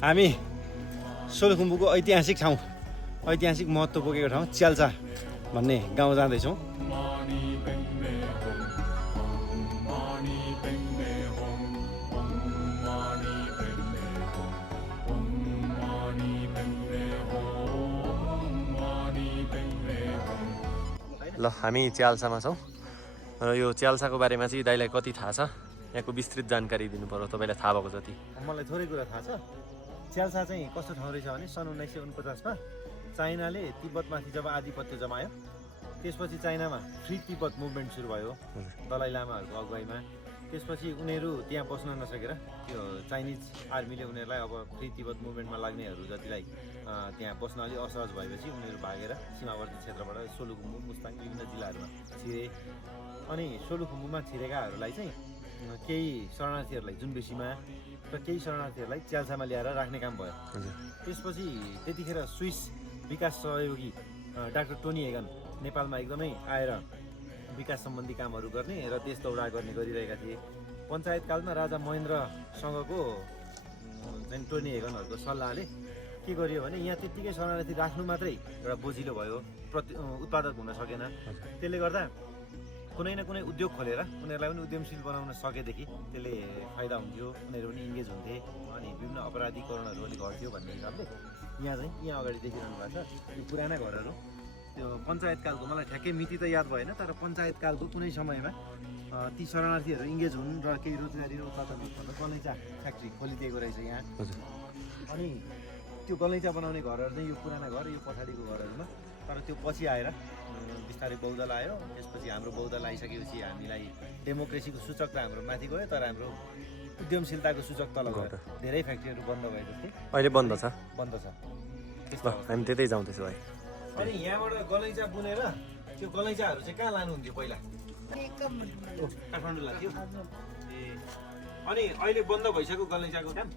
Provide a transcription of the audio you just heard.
हामी सोलुखुम्बुको ऐतिहासिक ठाउँ, ऐतिहासिक महत्त्व बोकेको ठाउँ च्याल्सा भन्ने गाउँ जाँदैछौँ। ल हामी च्याल्सामा छौँ र यो च्याल्साको बारेमा चाहिँ दाइलाई कति थाहा छ, यहाँको विस्तृत जानकारी दिनु पर्यो तपाईँलाई थाहा भएको जति। मलाई थोरै कुरा थाहा छ। च्याल्सा चाहिँ कस्तो ठाउँ रहेछ भने सन् 1949मा चाइनाले तिब्बतमाथि जब आधिपत्य जमायो, त्यसपछि चाइनामा फ्री तिब्बत मुभमेन्ट सुरु भयो दलाई लामाहरूको अगुवाईमा। त्यसपछि उनीहरू त्यहाँ बस्न नसकेर त्यो चाइनिज आर्मीले उनीहरूलाई अब फ्री तिब्बत मुभमेन्टमा लाग्नेहरू जतिलाई त्यहाँ बस्न अलि असहज भएपछि उनीहरू भागेर सीमावर्ती क्षेत्रबाट सोलुखुम्बु, मुस्ताङ विभिन्न जिल्लाहरूमा छिरे। अनि सोलुखुम्बुमा छिरेकाहरूलाई चाहिँ केही शरणार्थीहरूलाई जुनबेसीमा र केही शरणार्थीहरूलाई च्याल्सामा ल्याएर राख्ने काम भयो। त्यसपछि त्यतिखेर स्विस विकास सहयोगी डाक्टर टोनी हेगन नेपालमा एकदमै आएर विकास सम्बन्धी कामहरू गर्ने र देश दौडा गर्ने गरिरहेका थिए। पञ्चायतकालमा राजा महेन्द्रसँगको चाहिँ टोनी हेगनहरूको सल्लाहले के गरियो भने यहाँ त्यत्तिकै शरणार्थी राख्नु मात्रै एउटा बोझिलो भयो, उत्पादक हुन सकेन। त्यसले गर्दा कुनै न कुनै उद्योग खोलेर उनीहरूलाई पनि उद्यमशील बनाउन सकेदेखि त्यसले फाइदा हुन्थ्यो, उनीहरू पनि इङ्गेज हुन्थे अनि विभिन्न अपराधीकरणहरू अलिक घट्थ्यो भन्ने हिसाबले यहाँ अगाडि देखिरहनु भएको छ यो पुराना घरहरू। त्यो पञ्चायतकालको मलाई ठ्याक्कै मिति त याद भएन, तर पञ्चायतकालको कुनै समयमा ती शरणार्थीहरू इङ्गेज हुन् र केही रोजगारी र उत्पादन भन्दा गलैँचा फ्याक्ट्री खोलिदिएको रहेछ यहाँ। अनि त्यो गलैँचा बनाउने घरहरू चाहिँ यो पुराना घर, यो पछाडिको घरहरूमा। तर त्यो पछि आएर बिस्तारै बौद्धल आयो। त्यसपछि हाम्रो बौद्धल आइसकेपछि हामीलाई डेमोक्रेसीको सूचक त हाम्रो माथि गयो, तर हाम्रो उद्यमशीलताको सूचक तल गयो। धेरै फ्याक्ट्रीहरू बन्द भयो जस्तै अहिले बन्द छ। हामी त्यतै जाउँ त्यसो भए। अनि यहाँबाट गलैँचा बुनेर त्यो गलैँचाहरू चाहिँ कहाँ लानुहुन्थ्यो पहिला? काठमाडौँ लाग्थ्यो। ए अनि अहिले बन्द भइसक्यो गलैँचाको काम?